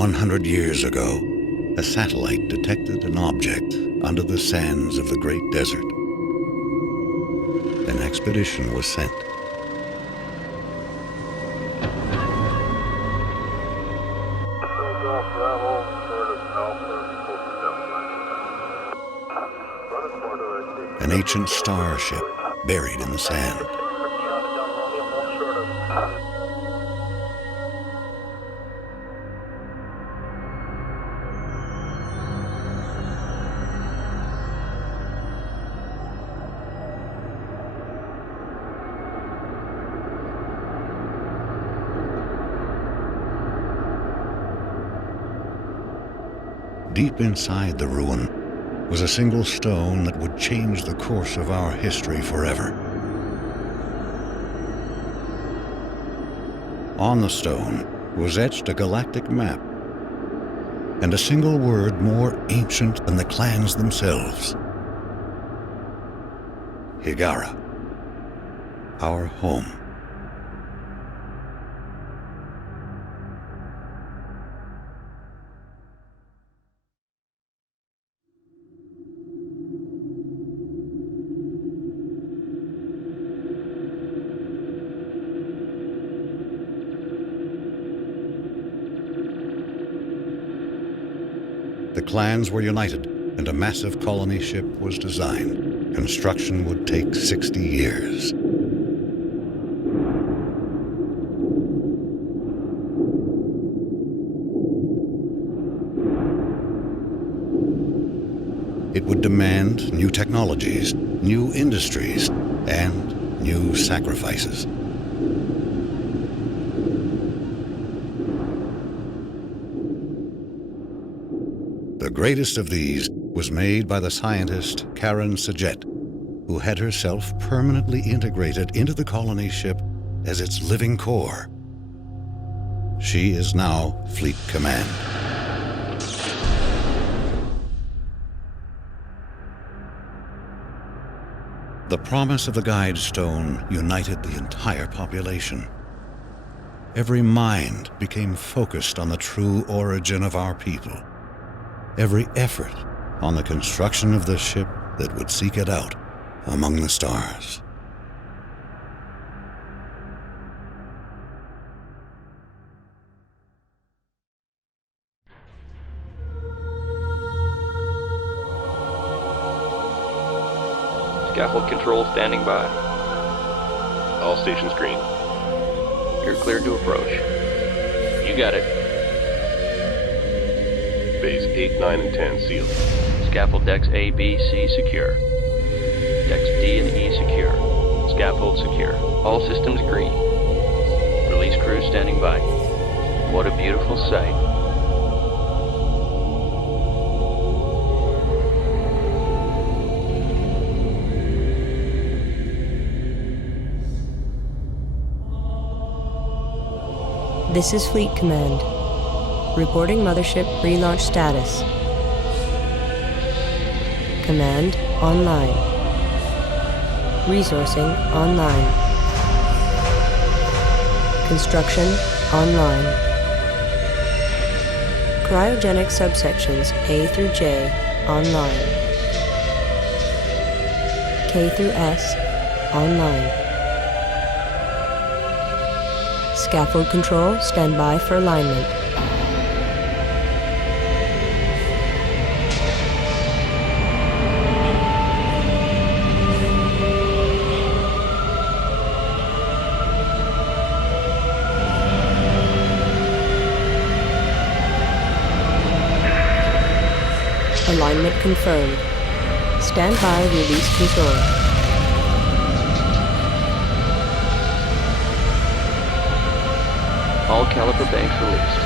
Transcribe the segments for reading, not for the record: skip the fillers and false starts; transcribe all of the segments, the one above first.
100 years ago, a satellite detected an object under the sands of the Great Desert. An expedition was sent. An ancient starship buried in the sand. Deep inside the ruin was a single stone that would change the course of our history forever. On the stone was etched a galactic map and a single word more ancient than the clans themselves. Higara, our home. The clans were united, and a massive colony ship was designed. Construction would take 60 years. It would demand new technologies, new industries, and new sacrifices. The greatest of these was made by the scientist Karen Sajet, who had herself permanently integrated into the colony ship as its living core. She is now Fleet Command. The promise of the Guide Stone united the entire population. Every mind became focused on the true origin of our people. Every effort on the construction of the ship that would seek it out among the stars. Scaffold control standing by. All stations green. You're cleared to approach. You got it. Bays 8, 9, and 10 sealed. Scaffold decks A, B, C secure. Decks D and E secure. Scaffold secure. All systems green. Release crew standing by. What a beautiful sight. This is Fleet Command. Reporting Mothership relaunch status. Command online. Resourcing online. Construction online. Cryogenic subsections A through J online. K through S online. Scaffold control, stand by for alignment. Alignment confirmed. Stand by, release control. All caliper banks released.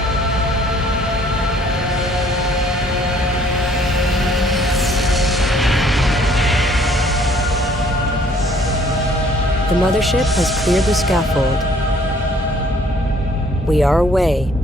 The mothership has cleared the scaffold. We are away.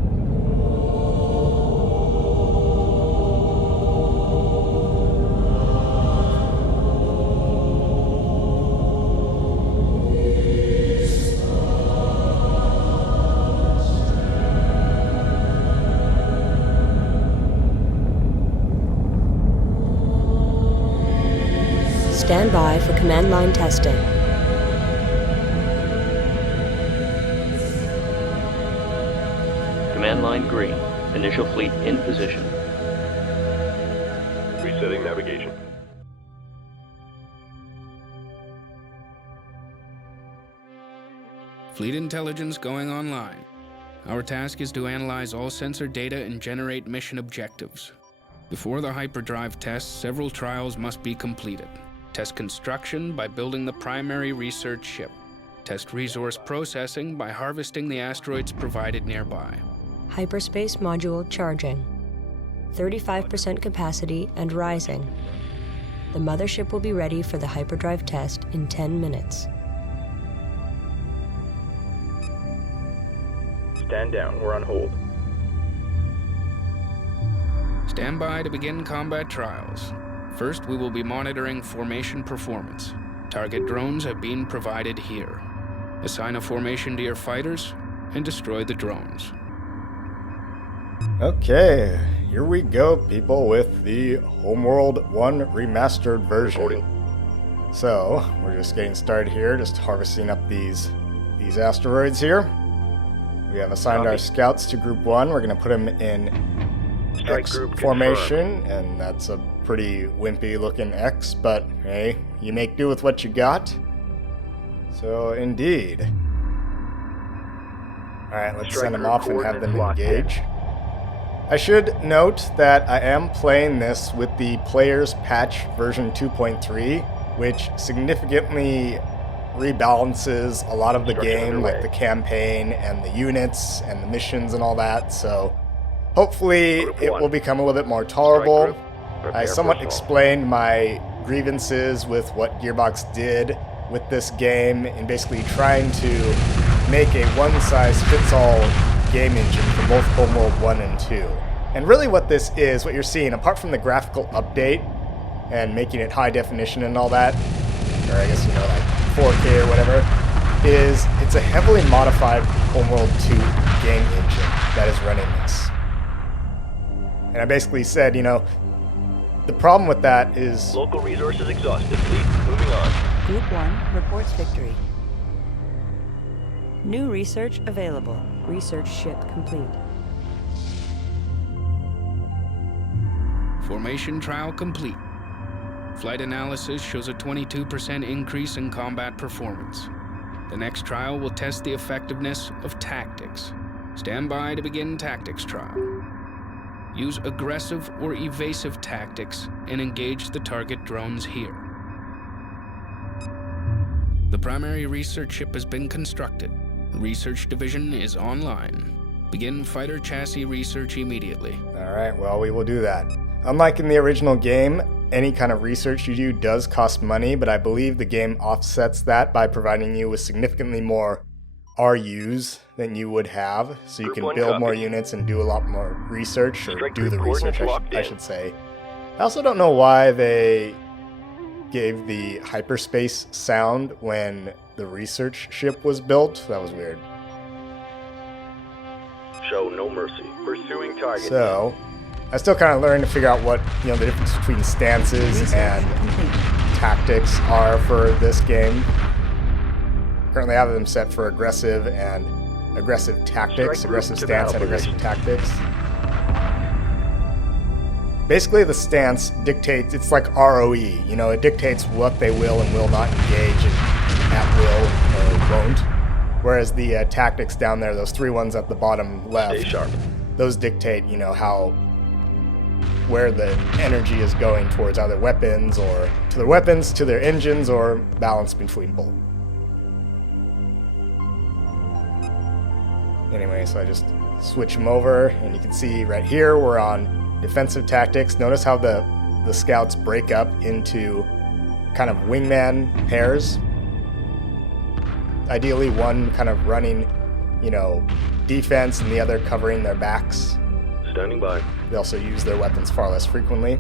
Standing by for command line testing. Command line green. Initial fleet in position. Resetting navigation. Fleet intelligence going online. Our task is to analyze all sensor data and generate mission objectives. Before the hyperdrive test, several trials must be completed. Test construction by building the primary research ship. Test resource processing by harvesting the asteroids provided nearby. Hyperspace module charging. 35% capacity and rising. The mothership will be ready for the hyperdrive test in 10 minutes. Stand down, we're on hold. Stand by to begin combat trials. First, we will be monitoring formation performance. Target drones have been provided here. Assign a formation to your fighters and destroy the drones. Okay, here we go, people, with the Homeworld 1 Remastered version. So, we're just getting started here, just harvesting up these asteroids here. We have assigned our scouts to Group 1. We're going to put them in X formation, and that's a pretty wimpy looking X, but hey, you make do with what you got. So, indeed. Alright, let's send them off and have them engage. I should note that I am playing this with the Players Patch version 2.3, which significantly rebalances a lot of the game, like the campaign and the units and the missions and all that, so hopefully it will become a little bit more tolerable. I somewhat explained my grievances with what Gearbox did with this game in basically trying to make a one-size-fits-all game engine for both Homeworld 1 and 2. And really what this is, what you're seeing, apart from the graphical update and making it high definition and all that, or I guess, like 4K or whatever, is it's a heavily modified Homeworld 2 game engine that is running this. And I basically said, the problem with that is... Local resources exhausted. Fleet moving on. Group 1 reports victory. New research available. Research ship complete. Formation trial complete. Flight analysis shows a 22% increase in combat performance. The next trial will test the effectiveness of tactics. Stand by to begin tactics trial. Use aggressive or evasive tactics and engage the target drones here. The primary research ship has been constructed. The research division is online. Begin fighter chassis research immediately. Alright, well, we will do that. Unlike in the original game, any kind of research you do does cost money, but I believe the game offsets that by providing you with significantly more RUs than you would have, so you can build more units and do a lot more research, or do the research, I should say. I also don't know why they gave the hyperspace sound when the research ship was built. That was weird. Show no mercy. Pursuing target. So, I still kind of learning to figure out what, the difference between stances and tactics are for this game. Currently I have them set for aggressive and aggressive tactics, aggressive stance and aggressive tactics. Basically the stance dictates, it's like ROE, it dictates what they will and will not engage at will or won't. Whereas the tactics down there, those three ones at the bottom left, those dictate, where the energy is going towards either weapons or to their weapons, to their engines, or balance between both. Anyway, so I just switch them over, and you can see right here we're on defensive tactics. Notice how the scouts break up into kind of wingman pairs. Ideally one kind of running, defense and the other covering their backs. Standing by. They also use their weapons far less frequently.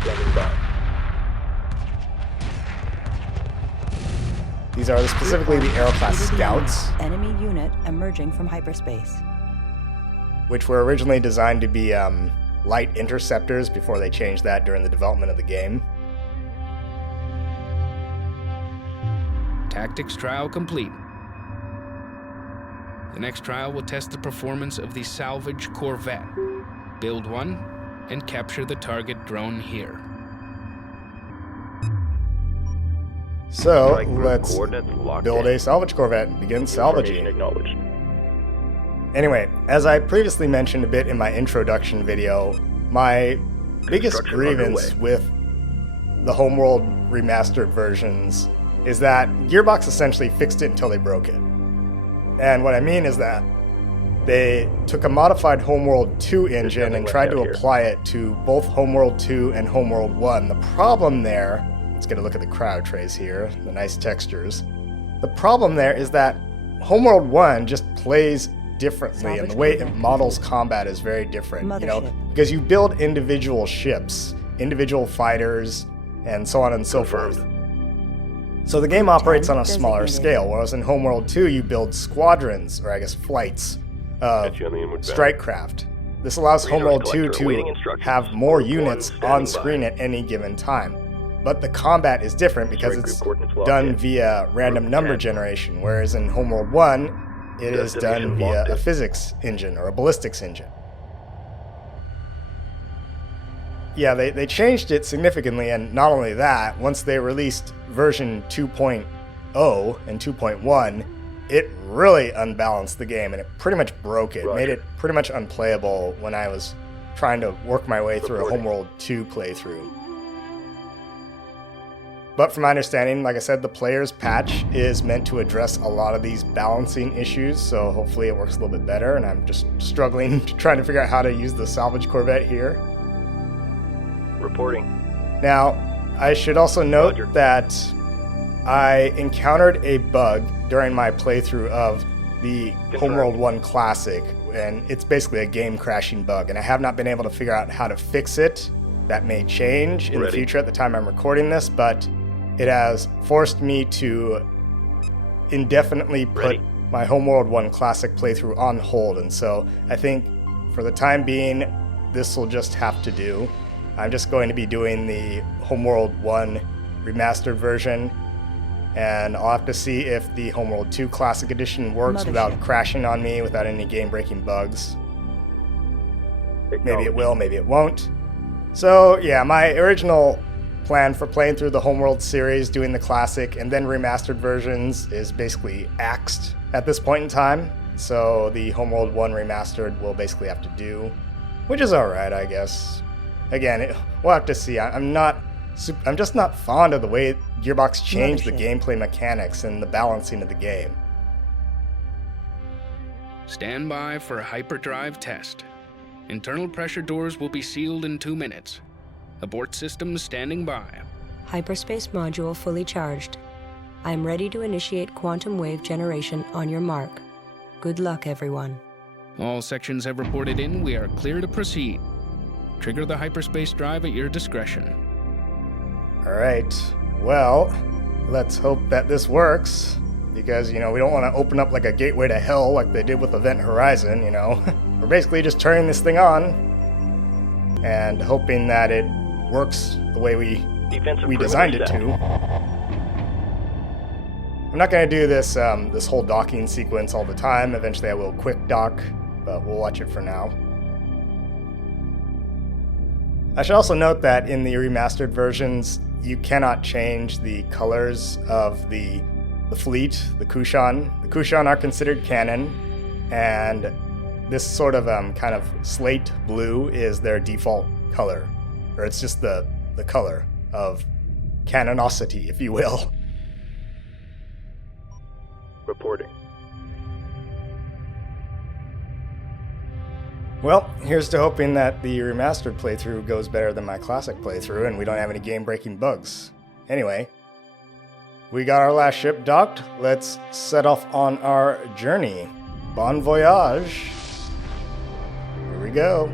Standing by. These are specifically the Aero-class scouts, Enemy unit emerging from hyperspace. which were originally designed to be light interceptors before they changed that during the development of the game. Tactics trial complete. The next trial will test the performance of the salvage corvette. Build one and capture the target drone here. So, Strike group let's coordinates locked build in. a salvage corvette and begin salvaging. Information acknowledged. Anyway, as I previously mentioned a bit in my introduction video, my biggest Construction grievance underway. with the Homeworld remastered versions is that Gearbox essentially fixed it until they broke it. And what I mean is that they took a modified Homeworld 2 engine and tried to apply it to both Homeworld 2 and Homeworld 1. The problem there, let's get a look at the crowd trace here, the nice textures. The problem there is that Homeworld 1 just plays differently, and the way it models combat is very different. Mothership. Because you build individual ships, individual fighters, and so on and so forth. So the game operates on a smaller scale, whereas in Homeworld 2 you build squadrons, or I guess flights, of Got you on the inward bound. strike craft. This allows Resource Homeworld 2 collector awaiting to instructions. have more Group one units standing on by. screen at any given time. But the combat is different because Strike it's group coordinates locked done in. via random Group number 10. generation, whereas in Homeworld 1 it is done Destination via locked a in. physics engine or a ballistics engine. Yeah, they changed it significantly, and not only that, once they released version 2.0 and 2.1, it really unbalanced the game, and it pretty much broke it. Roger. Made it pretty much unplayable when I was trying to work my way through a Reporting. Homeworld 2 playthrough. But from my understanding, like I said, the player's patch is meant to address a lot of these balancing issues, so hopefully it works a little bit better, and I'm just struggling trying to figure out how to use the salvage corvette here. Reporting. Now, I should also note Roger. that I encountered a bug during my playthrough of the Homeworld 1 Classic, and it's basically a game crashing bug, and I have not been able to figure out how to fix it. That may change in the Ready. future at the time I'm recording this, but it has forced me to indefinitely put Ready. my Homeworld 1 Classic playthrough on hold, and so I think for the time being, this will just have to do. I'm just going to be doing the Homeworld 1 remastered version, and I'll have to see if the Homeworld 2 Classic Edition works without Mothership. crashing on me, without any game-breaking bugs. Maybe it Acknowledged. will, maybe it won't. So yeah, my original plan for playing through the Homeworld series, doing the classic and then remastered versions is basically axed at this point in time. So the Homeworld 1 remastered will basically have to do, which is alright, I guess. Again, we'll have to see. I'm just not fond of the way Gearbox changed the Mothership. gameplay mechanics and the balancing of the game. Stand by for a hyperdrive test. Internal pressure doors will be sealed in 2 minutes. Abort systems standing by. Hyperspace module fully charged. I am ready to initiate quantum wave generation on your mark. Good luck, everyone. All sections have reported in. We are clear to proceed. Trigger the hyperspace drive at your discretion. Alright, well, let's hope that this works. Because, we don't want to open up like a gateway to hell like they did with Event Horizon, We're basically just turning this thing on and hoping that it works the way we Defensive designed it perimeter to. I'm not going to do this this whole docking sequence all the time. Eventually I will quick dock, but we'll watch it for now. I should also note that in the remastered versions, you cannot change the colors of the fleet, the Kushan. The Kushan are considered canon, and this sort of kind of slate blue is their default color, or it's just the color of canonicity, if you will. Reporting. Well, here's to hoping that the remastered playthrough goes better than my classic playthrough and we don't have any game-breaking bugs. Anyway, we got our last ship docked. Let's set off on our journey. Bon voyage. Here we go.